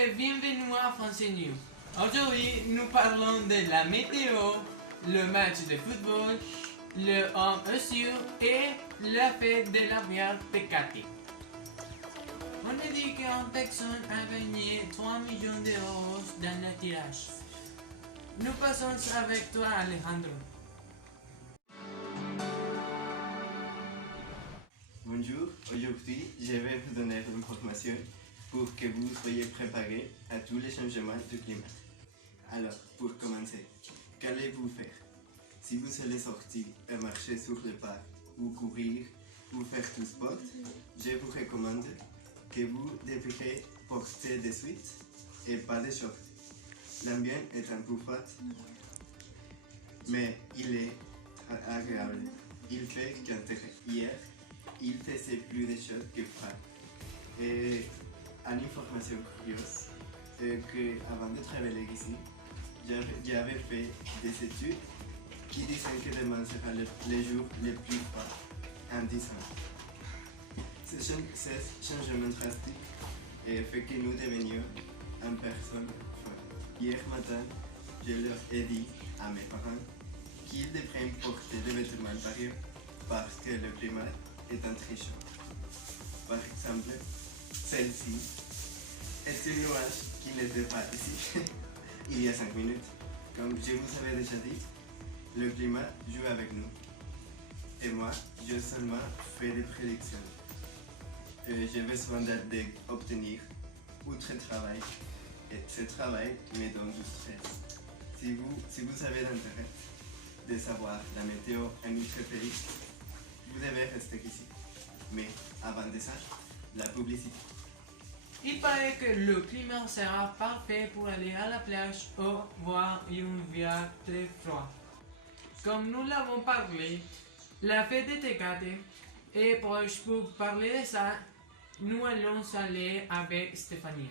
et bienvenue à Français News. Aujourd'hui, nous parlons de la météo, le match de football, le homme sûr et la fête de la bière Tecate. On a dit qu'une personne a gagné 3 millions d'euros dans le tirage. Nous passons avec toi, Alejandro. Bonjour, aujourd'hui je vais vous donner l'information pour que vous soyez préparés à tous les changements du climat. Alors, pour commencer, qu'allez-vous faire? Si vous allez sortir et marcher sur le parc, ou courir, ou faire du sport, je vous recommande que vous devriez porter des sweats et pas de shorts. L'ambiance est un peu froid, mais il est agréable. Il fait qu'intérêt. Hier, il faisait plus de choses que froid. Et une information curieuse, c'est qu'avant de travailler ici, j'avais fait des études qui disaient que demain sera le jour le plus froid en 10 ans. Ce changement drastique fait que nous devenions une personne forte. Hier matin, je leur ai dit à mes parents qu'ils devraient porter des vêtements variés parce que le climat est un très chaud. Par exemple, celle-ci est une nuage qui n'était pas ici il y a 5 minutes. Comme je vous avais déjà dit, le climat joue avec nous. Et moi, je seulement fais des prédictions. J'ai besoin d'obtenir outre travail. Et ce travail me donne du stress. Si vous avez l'intérêt de savoir la météo en notre pays, vous devez rester ici. Mais avant de ça, la publicité. Il paraît que le climat sera parfait pour aller à la plage ou voir une bière très froide. Comme nous l'avons parlé, la fête de Tecate est proche. Pour parler de ça, nous allons aller avec Stéphanie.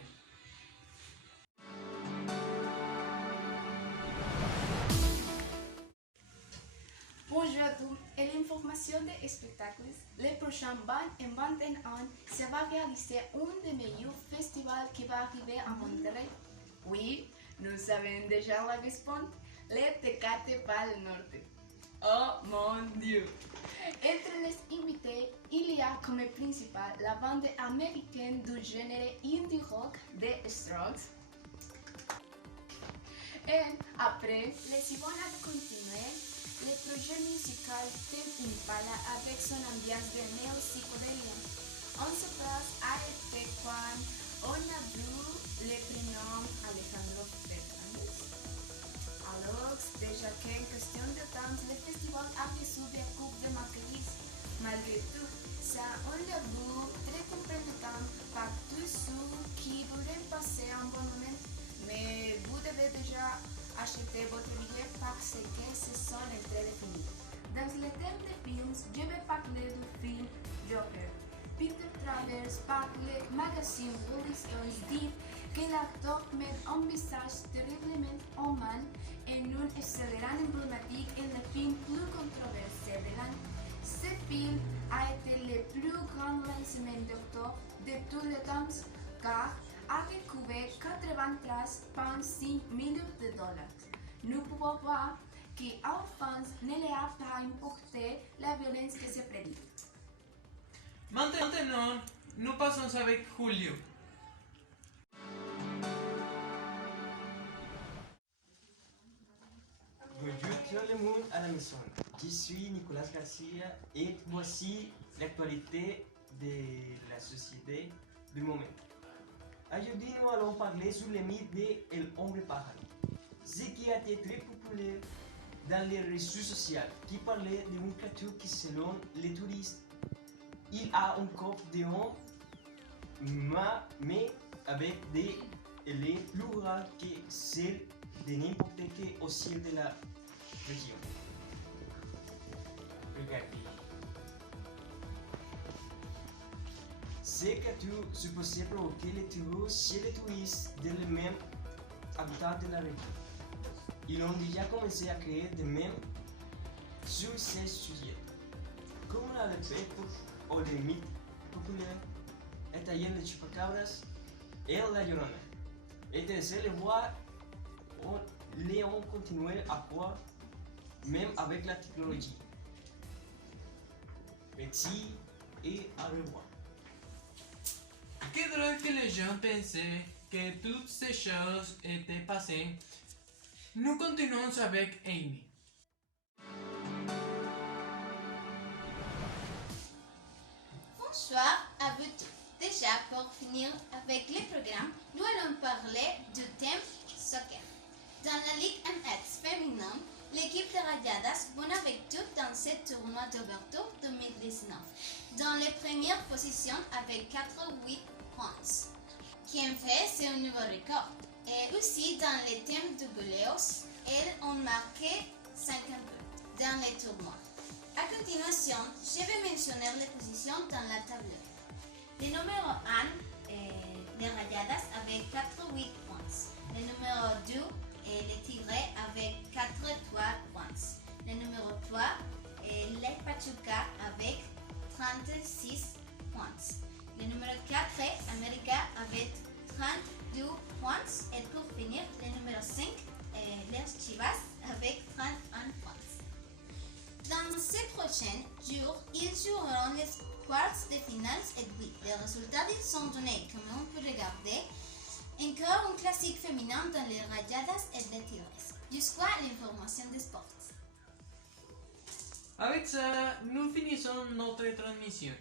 Bonjour à tous et l'information des spectacles. Le prochain 21 ans, ça va réaliser un des meilleurs festivals qui va arriver à Monterrey. Oui, nous savons déjà la réponse, le Tecate Pal Norte. Oh mon Dieu! Entre les invités, il y a comme principal la bande américaine du genre indie rock The Strokes. Et après, les vont continuer le projet musical Tame Impala avec son ambiance de néo-psychédélia. On se place à été quand on a vu le prénom Alejandro Fernández. Alors, déjà qu'en question de temps, le festival a reçu beaucoup de matériel. Malgré tout, ça on l'a vu très compétent par tous ceux qui voulaient passer un bon moment. Mais vous devez déjà acheter votre billet parce que ce sont les très définis. Dans le thème des films, je vais parler du film Joker. Peter Travers par le magazine Rolling Stones dit que l'acteur met un visage terriblement humain en un excellent emblématique et le film plus controversé de l'année. Ce film a été le plus grand lancement d'acteur de tous les temps car a recouvert 93,5 millions de dollars. Nous pouvons voir qu'en France ne lui a pas importé la violence que se prédit. Maintenant, nous passons avec Julio. Bonjour tout le monde à la maison. Je suis Nicolas Garcia et voici l'actualité de la société du moment. Aujourd'hui, nous allons parler sur le mythe de l'homme pareil, ce qui a été très populaire dans les réseaux sociaux, qui parlait d'une créature qui, selon les touristes, il a un corps de homme, mais avec des ailes plus grandes que celles de n'importe quel océan de la région. Regardez. Ces créatures supposées provoquer les terreurs chez les touristes de les mêmes habitants de la région. Ils ont déjà commencé à créer des mèmes sur ces sujets. Comme la répète ou les mythes populaires, est ayer le chupacabras et la llorona. Et ainsi, les voix, les ont continué à croire, même avec la technologie. Merci et au revoir. Qué drôle que les gens pensaient que toutes ces choses étaient passées. Nous continuons avec Amy. Bonsoir à vous tous. Déjà, pour finir avec les programmes, nous allons parler du thème soccer. Dans la Ligue MX féminine, l'équipe de Rayadas won avec tout dans ce tournoi d'ouverture 2019, dans les premières positions avec 88 points. Qui en fait, c'est un nouveau record. Et aussi, dans les thèmes de goleos, elles ont marqué 50 buts dans les tournois. A continuation, je vais mentionner les positions dans la table. Le numéro 1, les Rayadas avec 88 points. Le numéro 2, les Tigres avec 83 points. Le numéro 3, les Pachuca avec 36 points. Le numéro 4, América avec 32 points. Et pour finir, le numéro 5, les Chivas avec 31 points. Dans ces prochains jours, ils joueront les quarts de finale et oui, les résultats ils sont donnés comme on peut regarder. Encore un classique féminin dans les Rayadas et les Tigres. Jusqu'à l'information des sports. Avec ça, nous finissons notre transmission.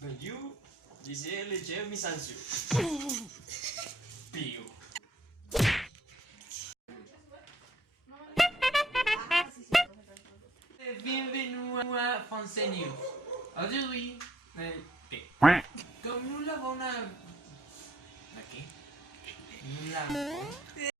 Bonjour, disait le chef Misancio. Pio. Bienvenue à Français News. Aujourd'hui, comme nous l'avons... Ok. Nous l'avons...